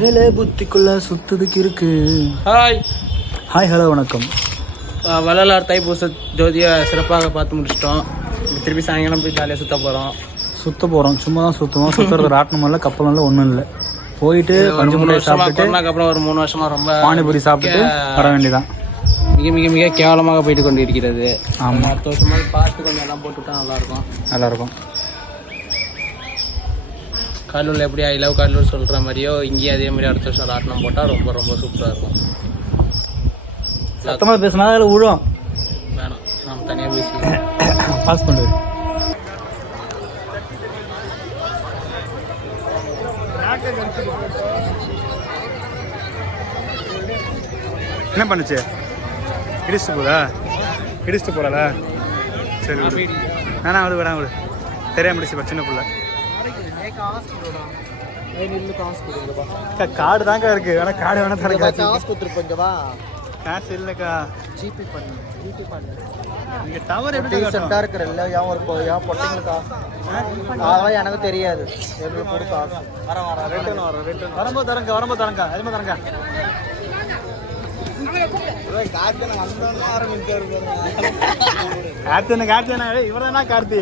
ஏழை புத்திக்குள்ள சுத்துதுக்கு இருக்கு. Hi hi hello வணக்கம். வள்ளலார் தைப்பூச ஜோதியை சிறப்பாக பார்த்து முடிச்சிட்டோம். திருப்பி சாயங்காலம் போய் ஜாலியாக சுற்ற போகிறோம். சும்மா தான் சுற்றுவோம். சுற்றுறது ராட்டணும் இல்லை, கப்பலும் இல்லை, ஒன்றும் இல்லை. போயிட்டு பஞ்சு முட்டை சாப்பிட்டு அப்புறம் ஒரு 3 வருஷமா ரொம்ப பானிபூரி சாப்பிட்டு வர வேண்டியதான். மிக மிக மிக கேவலமாக போயிட்டு கொண்டு இருக்கிறது. ஆமாம், அடுத்த வருஷமாக பார்த்து கொஞ்சம் எல்லாம் போட்டுவிட்டா நல்லாயிருக்கும். கடலூரில் எப்படி ஐ லவ் கடலூர் சொல்கிற மாதிரியோ இங்கேயும் அதே மாதிரி அடுத்த வருஷம் ராட்டினம் போட்டால் ரொம்ப ரொம்ப சூப்பராக இருக்கும். சத்தமாக பேசினா அதில் விழும். வேணாம், நாம் தனியாக பேசி பாஸ் பண்ணுறது. என்ன பண்ணுச்சு? இடிச்சுட்டு போகல. சரி வேணா விடு வேணா விடு. தெரியாம முடிச்சு சின்ன பிள்ளை. கார்டு தாங்க இருக்கு. வேணா கார்டு வேணா தரக்கா. காசு கொடுத்துருப்பா. காசு இல்லைக்கா. ஜிபே பண்ணு. இங்கே டவர் எப்படி டீசெண்டாக இருக்கிறல்ல, ஏன் ஒரு பொட்டைங்களுக்கு காசு அதெல்லாம் எனக்கு தெரியாது. எப்படி கொடு காசு. வரும்போது தரங்க. அதுமாதிரி தரங்க. கார்த்தினா இவர்தானா கார்த்தி?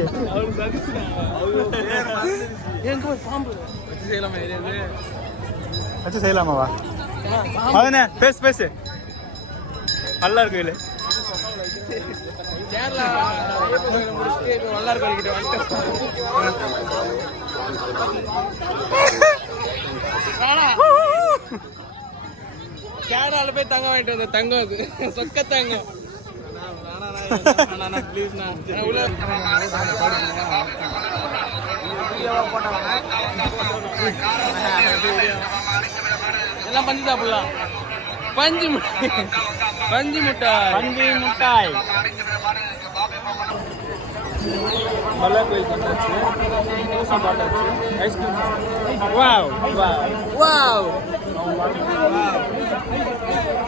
வச்சு செய்யலாமாவா? அதுனே பேசு நல்லா இருக்கு. இல்லை கேரளால போய் தங்க வாங்கிட்டு வந்த தங்கம் சொக்க தங்கம். எல்லாம் பஞ்சு சாப்பிடலாம். பஞ்சு மிட்டாய் மல்லா கோயில் பண்ணாச்சு. ஐஸ்கிரீம். வாவ்